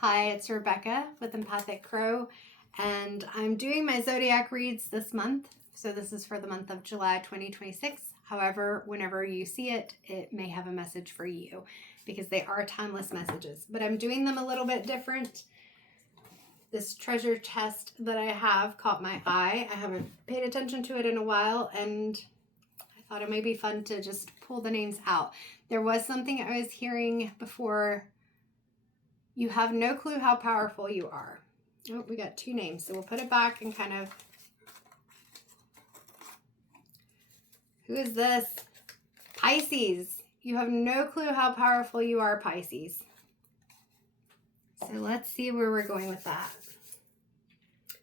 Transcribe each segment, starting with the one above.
Hi, it's Rebecca with Empathic Crow, and I'm doing my Zodiac reads this month. So this is for the month of July 2026. However, whenever you see it, it may have a message for you because they are timeless messages. But I'm doing them a little bit different. This treasure chest that I have caught my eye. I haven't paid attention to it in a while, and I thought it might be fun to just pull the names out. There was something I was hearing before. You have no clue how powerful you are. Oh, we got two names, so we'll put it back and kind of... Who is this? Pisces. You have no clue how powerful you are, Pisces. So let's see where we're going with that.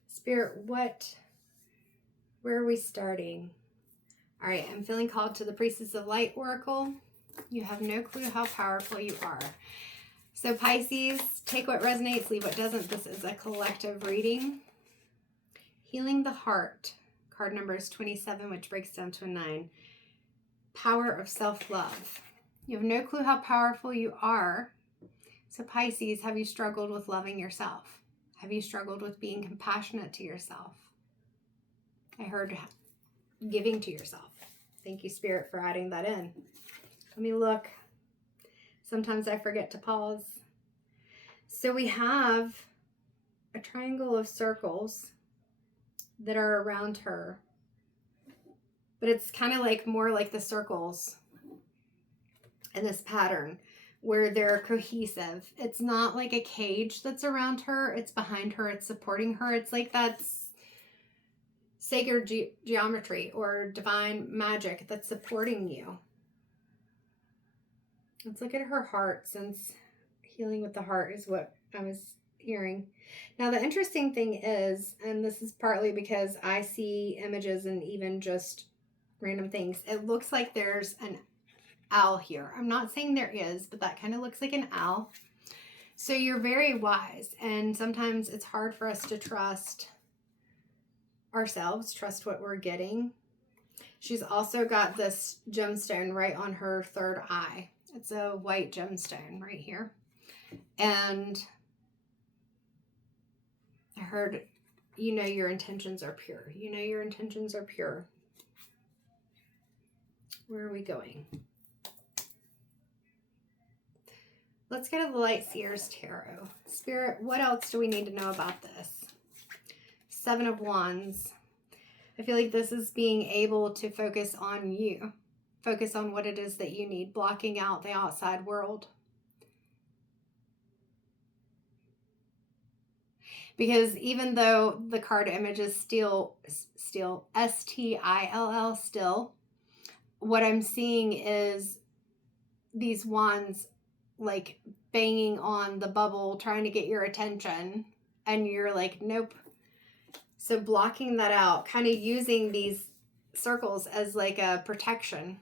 Spirit, where are we starting? All right, I'm feeling called to the Priestess of Light Oracle. You have no clue how powerful you are. So Pisces, take what resonates, leave what doesn't. This is a collective reading. Healing the heart. Card number is 27, which breaks down to a 9. Power of self-love. You have no clue how powerful you are. So Pisces, have you struggled with loving yourself? Have you struggled with being compassionate to yourself? I heard giving to yourself. Thank you, Spirit, for adding that in. Let me look. Sometimes I forget to pause. So we have a triangle of circles that are around her. But it's kind of like more like the circles in this pattern where they're cohesive. It's not like a cage that's around her. It's behind her. It's supporting her. It's like that's sacred geometry or divine magic that's supporting you. Let's look at her heart, since healing with the heart is what I was hearing. Now, the interesting thing is, and this is partly because I see images and even just random things, it looks like there's an owl here. I'm not saying there is, but that kind of looks like an owl. So you're very wise, and sometimes it's hard for us to trust ourselves, trust what we're getting. She's also got this gemstone right on her third eye. It's a white gemstone right here. And I heard, you know, your intentions are pure. You know your intentions are pure. Where are we going? Let's go to the Light Seers Tarot. Spirit, what else do we need to know about this? 7 of Wands. I feel like this is being able to focus on you. Focus on what it is that you need, blocking out the outside world. Because even though the card image is still S-T-I-L-L, still, what I'm seeing is these wands like banging on the bubble, trying to get your attention, and you're like, nope. So blocking that out, kind of using these circles as like a protection.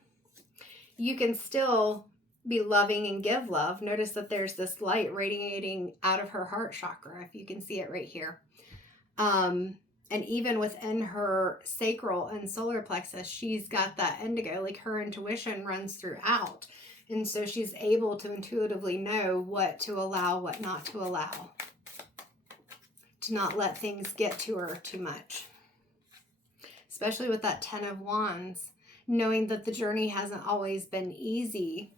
You can still be loving and give love. Notice that there's this light radiating out of her heart chakra, if you can see it right here. And even within her sacral and solar plexus, she's got that indigo, like her intuition runs throughout. And so she's able to intuitively know what to allow, what not to allow, to not let things get to her too much. Especially with that 10 of Wands, knowing that the journey hasn't always been easy.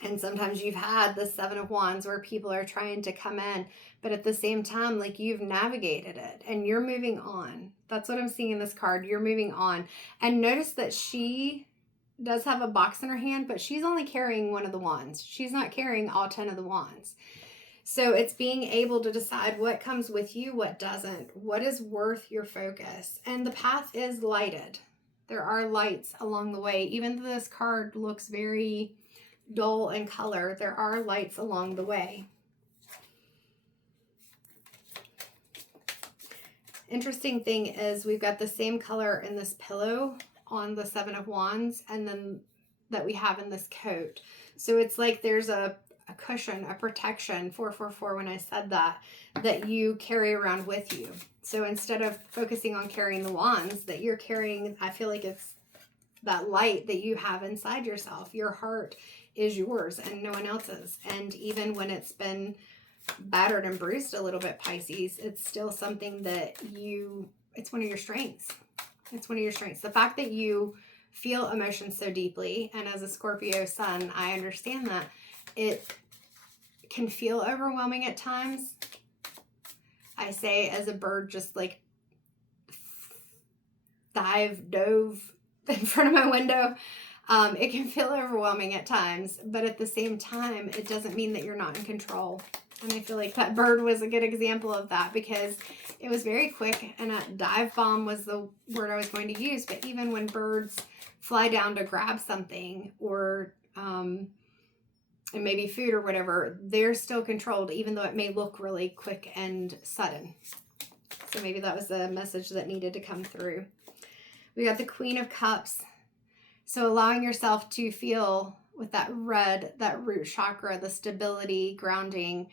And sometimes you've had the 7 of Wands where people are trying to come in, but at the same time, like, you've navigated it and you're moving on. That's what I'm seeing in this card. You're moving on. And notice that she does have a box in her hand, but she's only carrying one of the wands. She's not carrying all 10 of the wands. So it's being able to decide what comes with you, what doesn't, what is worth your focus. And the path is lighted. There are lights along the way. Even though this card looks very dull in color, there are lights along the way. Interesting thing is we've got the same color in this pillow on the 7 of Wands and then that we have in this coat. So it's like there's a cushion, a protection, 444 when I said that you carry around with you. So instead of focusing on carrying the wands that you're carrying, I feel like it's that light that you have inside yourself. Your heart is yours and no one else's. And even when it's been battered and bruised a little bit, Pisces, it's still something that it's one of your strengths. It's one of your strengths. The fact that you feel emotions so deeply, and as a Scorpio sun, I understand that it can feel overwhelming at times. I say as a bird just like dove in front of my window. It can feel overwhelming at times, but at the same time, it doesn't mean that you're not in control. And I feel like that bird was a good example of that, because it was very quick, and a dive bomb was the word I was going to use. But even when birds fly down to grab something, or and maybe food or whatever, they're still controlled, even though it may look really quick and sudden. So maybe that was the message that needed to come through. We got the Queen of Cups. So allowing yourself to feel with that red, that root chakra, the stability, grounding,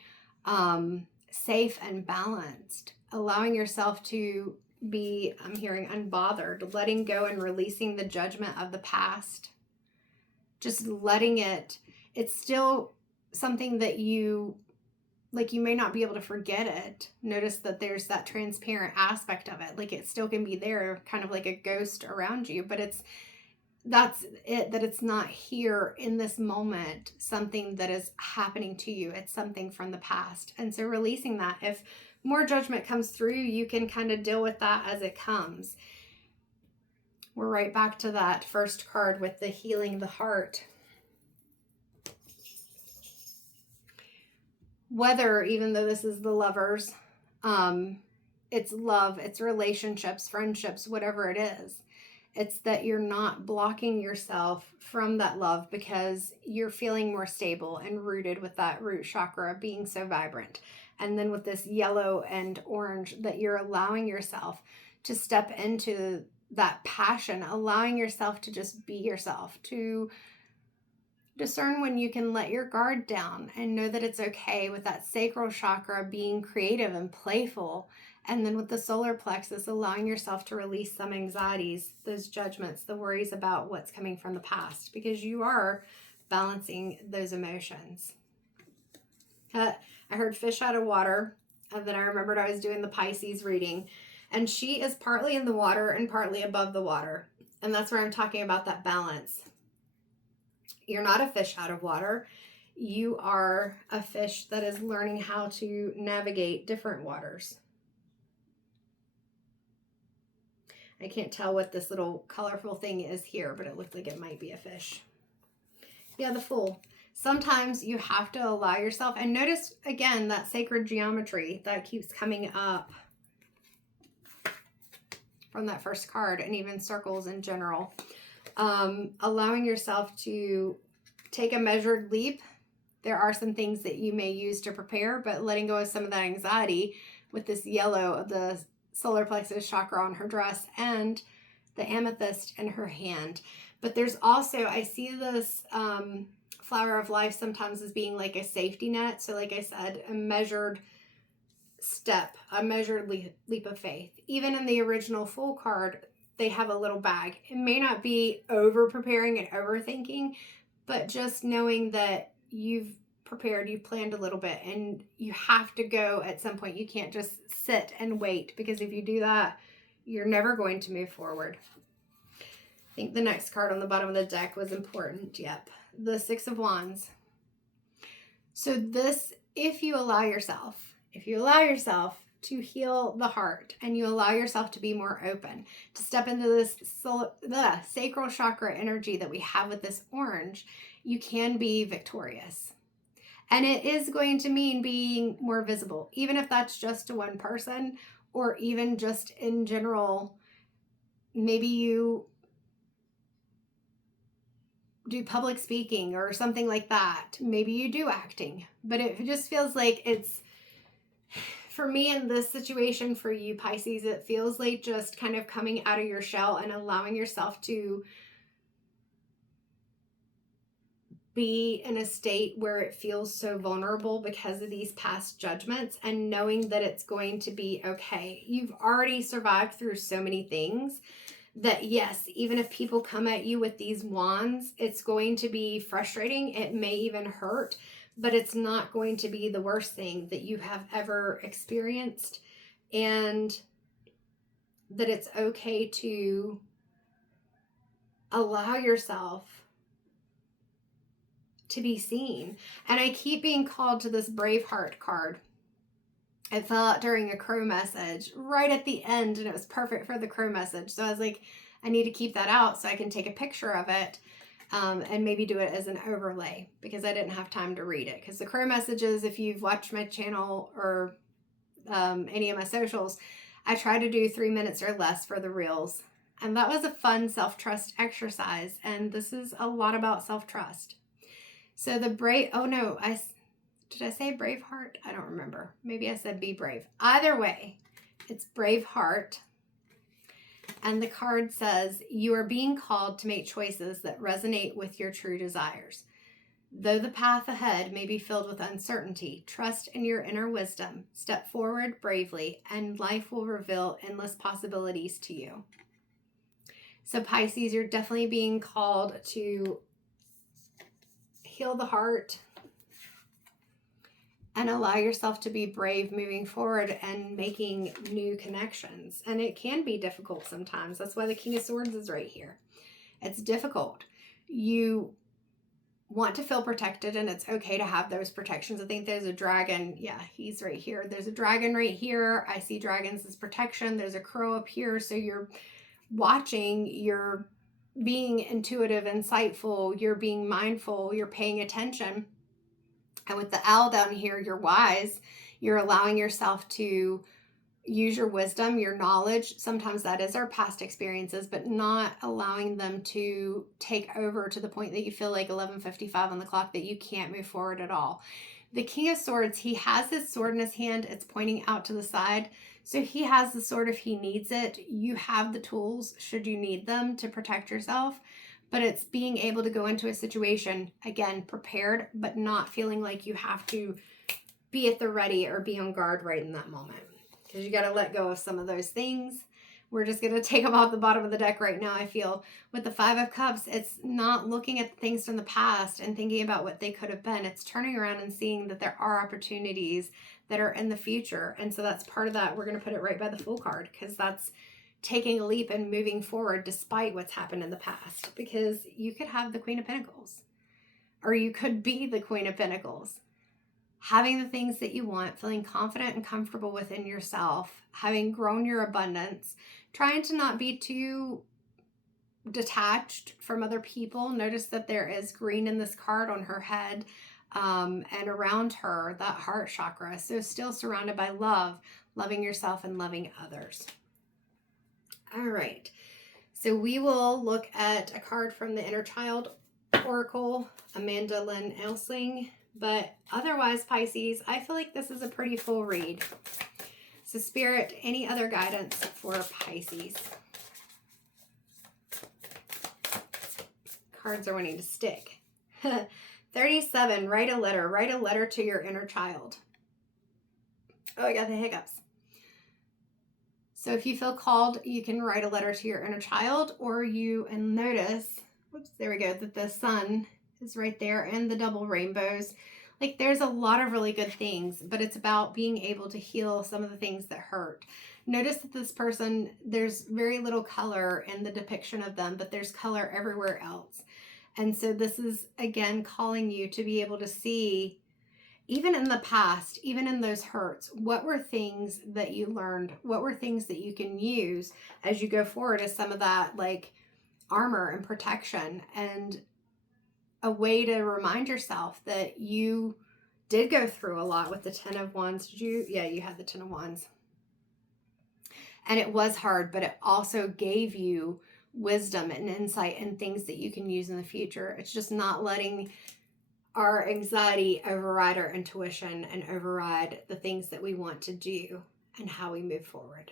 safe and balanced. Allowing yourself to be, I'm hearing, unbothered, letting go and releasing the judgment of the past. Just letting it. It's still something that you may not be able to forget it. Notice that there's that transparent aspect of it. Like it still can be there, kind of like a ghost around you, but that it's not here in this moment, something that is happening to you. It's something from the past. And so releasing that, if more judgment comes through, you can kind of deal with that as it comes. We're right back to that first card with the healing the heart. Whether, even though this is the Lovers, it's love, it's relationships, friendships, whatever it is. It's that you're not blocking yourself from that love because you're feeling more stable and rooted with that root chakra being so vibrant. And then with this yellow and orange, that you're allowing yourself to step into that passion, allowing yourself to just be yourself, to discern when you can let your guard down and know that it's okay, with that sacral chakra being creative and playful. And then with the solar plexus, allowing yourself to release some anxieties, those judgments, the worries about what's coming from the past, because you are balancing those emotions. I heard fish out of water, and then I remembered I was doing the Pisces reading, and she is partly in the water and partly above the water. And that's where I'm talking about that balance. You're not a fish out of water. You are a fish that is learning how to navigate different waters. I can't tell what this little colorful thing is here, but it looked like it might be a fish. Yeah, the Fool. Sometimes you have to allow yourself, and notice again that sacred geometry that keeps coming up from that first card, and even circles in general. Allowing yourself to take a measured leap. There are some things that you may use to prepare, but letting go of some of that anxiety with this yellow of the solar plexus chakra on her dress and the amethyst in her hand. But there's also, I see this flower of life sometimes as being like a safety net. So like I said, a measured step, a measured leap of faith. Even in the original Fool card, they have a little bag. It may not be over preparing and overthinking, but just knowing that you've prepared, you've planned a little bit, and you have to go at some point. You can't just sit and wait, because if you do that, you're never going to move forward. I think the next card on the bottom of the deck was important. Yep. The Six of Wands. So this, if you allow yourself to heal the heart, and you allow yourself to be more open, to step into this the sacral chakra energy that we have with this orange, you can be victorious. And it is going to mean being more visible, even if that's just to one person, or even just in general. Maybe you do public speaking or something like that. Maybe you do acting, but it just feels like it's, for me in this situation, for you Pisces, it feels like just kind of coming out of your shell and allowing yourself to be in a state where it feels so vulnerable because of these past judgments, and knowing that it's going to be okay. You've already survived through so many things that, yes, even if people come at you with these wands, it's going to be frustrating. It may even hurt, but it's not going to be the worst thing that you have ever experienced, and that it's okay to allow yourself to be seen. And I keep being called to this Braveheart card. It fell out during a crow message right at the end, and it was perfect for the crow message. So I was like, I need to keep that out so I can take a picture of it, and maybe do it as an overlay, because I didn't have time to read it. Because the crow messages, if you've watched my channel or any of my socials, I try to do 3 minutes or less for the reels. And that was a fun self-trust exercise. And this is a lot about self-trust. So the did I say Braveheart? I don't remember. Maybe I said be brave. Either way, it's Braveheart. And the card says, you are being called to make choices that resonate with your true desires. Though the path ahead may be filled with uncertainty, trust in your inner wisdom. Step forward bravely, and life will reveal endless possibilities to you. So Pisces, you're definitely being called to heal the heart and allow yourself to be brave moving forward and making new connections. And it can be difficult sometimes. That's why the King of Swords is right here. It's difficult. You want to feel protected, and it's okay to have those protections. I think there's a dragon. Yeah, he's right here. There's a dragon right here. I see dragons as protection. There's a crow up here. So you're watching, you're being intuitive, insightful, you're being mindful, you're paying attention. And with the owl down here, you're wise. You're allowing yourself to use your wisdom, your knowledge. Sometimes that is our past experiences, but not allowing them to take over to the point that you feel like 11:55 on the clock, that you can't move forward at all. The King of Swords, he has his sword in his hand. It's pointing out to the side. So he has the sword if he needs it. You have the tools should you need them to protect yourself. But it's being able to go into a situation, again, prepared, but not feeling like you have to be at the ready or be on guard right in that moment. Because you got to let go of some of those things. We're just going to take them off the bottom of the deck right now, I feel. With the Five of Cups, it's not looking at things from the past and thinking about what they could have been. It's turning around and seeing that there are opportunities that are in the future. And so that's part of that. We're going to put it right by the Fool card, because that's taking a leap and moving forward despite what's happened in the past. Because you could have the Queen of Pentacles, or you could be the Queen of Pentacles. Having the things that you want, feeling confident and comfortable within yourself, having grown your abundance, trying to not be too detached from other people. Notice that there is green in this card on her head, and around her, that heart chakra. So still surrounded by love, loving yourself and loving others. All right. So we will look at a card from the Inner Child Oracle, Amanda Lynn Elsing. But otherwise, Pisces, I feel like this is a pretty full read. So Spirit, any other guidance for Pisces? Cards are wanting to stick. 37, write a letter. Write a letter to your inner child. Oh, I got the hiccups. So if you feel called, you can write a letter to your inner child, or and notice, whoops, there we go, that the sun is right there and the double rainbows. Like, there's a lot of really good things, but it's about being able to heal some of the things that hurt. Notice that this person, there's very little color in the depiction of them, but there's color everywhere else. And so this is, again, calling you to be able to see, even in the past, even in those hurts, what were things that you learned? What were things that you can use as you go forward as some of that, like, armor and protection, and a way to remind yourself that you did go through a lot with the 10 of Wands. Did you? Yeah, you had the 10 of Wands. And it was hard, but it also gave you wisdom and insight and things that you can use in the future. It's just not letting our anxiety override our intuition and override the things that we want to do and how we move forward.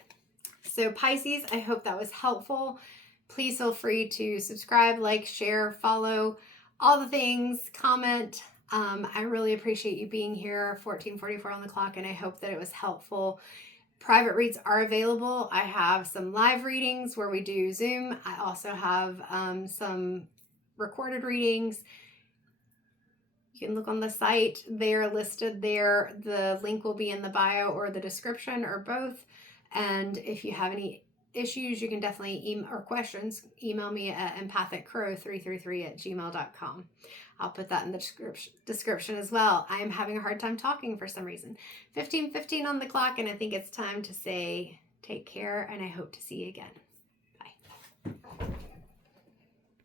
So Pisces, I hope that was helpful. Please feel free to subscribe, like, share, follow, all the things, comment. I really appreciate you being here, 14:44 on the clock, and I hope that it was helpful. Private reads are available. I have some live readings where we do Zoom. I also have some recorded readings. You can look on the site. They're listed there. The link will be in the bio or the description or both. And if you have any issues, you can definitely email, or questions, email me at empathiccrow333@gmail.com. I'll put that in the description as well. I'm having a hard time talking for some reason. 15:15 on the clock, and I think it's time to say take care, and I hope to see you again. Bye.